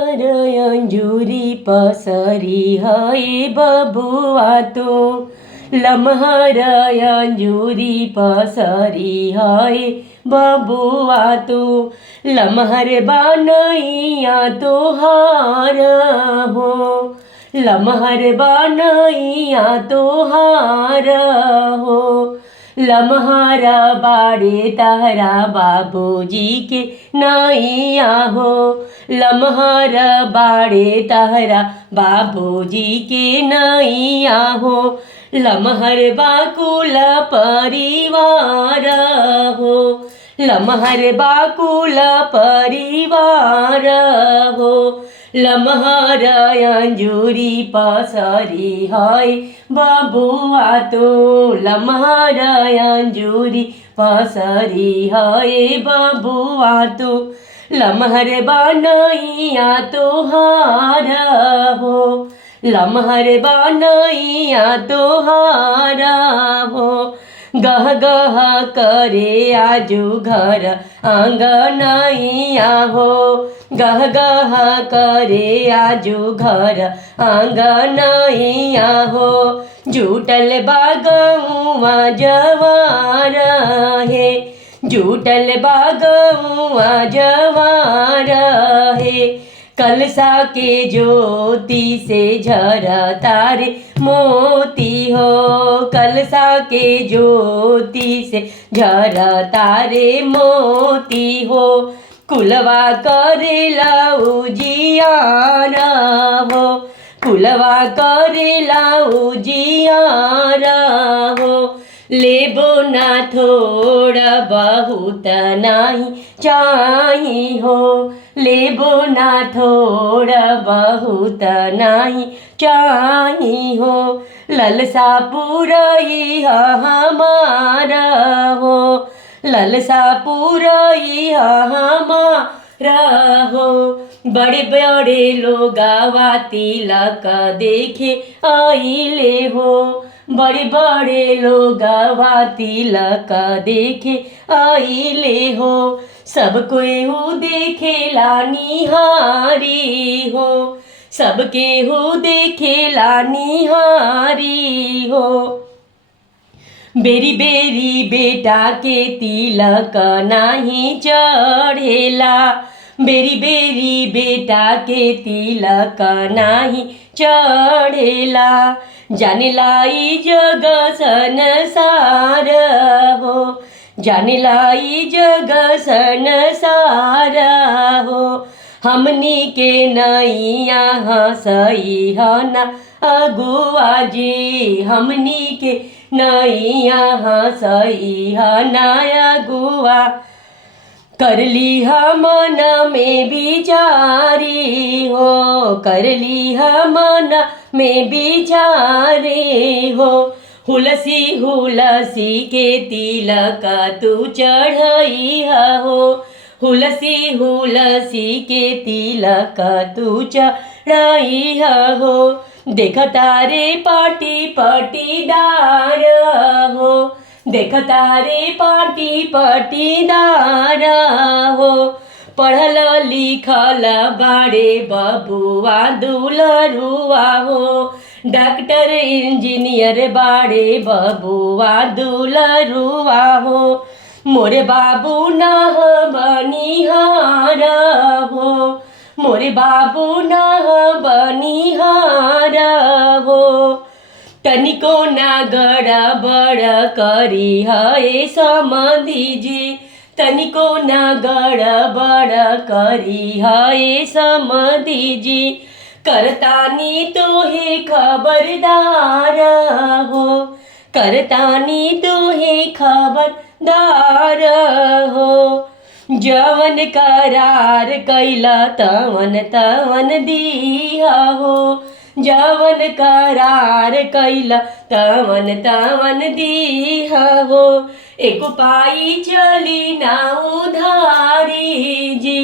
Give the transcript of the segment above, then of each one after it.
अंजुरी पसरी है बबुआ तो लमहर अंजुरी पसरी है बबुआ तो लमहर बनैया तोहार हो लमहर बनैया तोहार हो लम्हारा बाड़े तारा बाबूजी के नैया हो लम्हारा बाड़े तारा बाबूजी के नैया हो लम्हर बाकुल परिवार हो लम्हर बाकुल परिवार हो लम्हर अंजुरी पसरी है बबुआ तो लम्हर अंजुरी पसरी है बबुआ तो लम्हर बनैया तोहार हो लम्हर बनैया तोहार हो गह गह करे आजू घर आंगनैया हो गह गह करे आजू घर आंगनैया हो जुटल बागौआ जवार है जुटल बागौआ जवार है कलसा के ज्योति से झरता रे मोती हो कलसा के ज्योति से झरता रे मोती हो कुलवा करेला उजियार हो कुलवा करेला उजियार हो लेबो ना थोड़ा बहुत नहीं चाही हो लेबो ना थोड़ा बहुत नहीं चाही हो ललसा पूरई हमारा हो ललसा पूरई हमारा हो बड़े बड़े लोग तिलक देखे आइले हो बड़े बड़े लोग तिलक देखे आइले हो सब कोई देखेला निहारी हो सबके हो देखेला निहारी हो बेरी बेरी बेटा के तिलक नाही चढ़ेला बेरी बेरी बेटा के तिलक नाही चढ़ेला जानेलाई जग संसार हो जानेलाई जग संसार हो हमनी के नैया हसई हना अगुआ जी हमनी के नैया हसई हना अगुआ करली मन में बिचारी हो करली मन में बिचारे हो हुलसी हुलसी के तिलक तू चढ़ई हो हुलसी हुलसी के तिलक तू चढ़ई हो देखता रे पाटी पटीदार हो देखता रे पाटी पटीदार हो पढ़ल लिखल बाड़े बबुआ दुलरुआ हो डॉक्टर इंजीनियर बाड़े बबुआ दुलरुआ हो मोरे बाबू ना बनिहार हो मोरे बाबू ना बनिहार हो तनिको ना गड़बड़ करी है समधी जी तनिको ना गड़बड़ करी है समधी जी करतानी तो है खबरदार हो करतानी तो है खबरदार हो जवन करार कैला तवन तवन दिया हो जवन करार कैला तवन तवन दिया हो एक पाई चली ना उधारी जी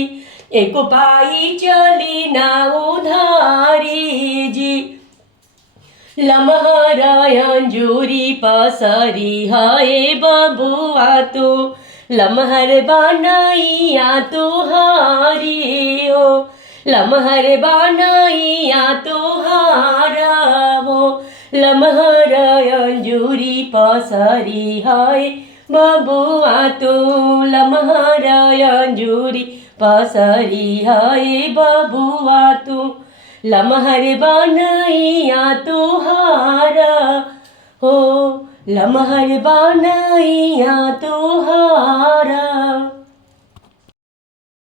एक पाई चली ना उधारी जी लम्हर अंजुरी पसरी है बबुआ तो लम्हर बनैया तुहारी हो लमहर बनाइया तुहारा वो लमहर अंजूरी पसरी है बबुआ तू लमहर अंजूरी पसरी है बबुआ तू लमहर बनैया तुहारा हो लमहर बनैया तुहारा।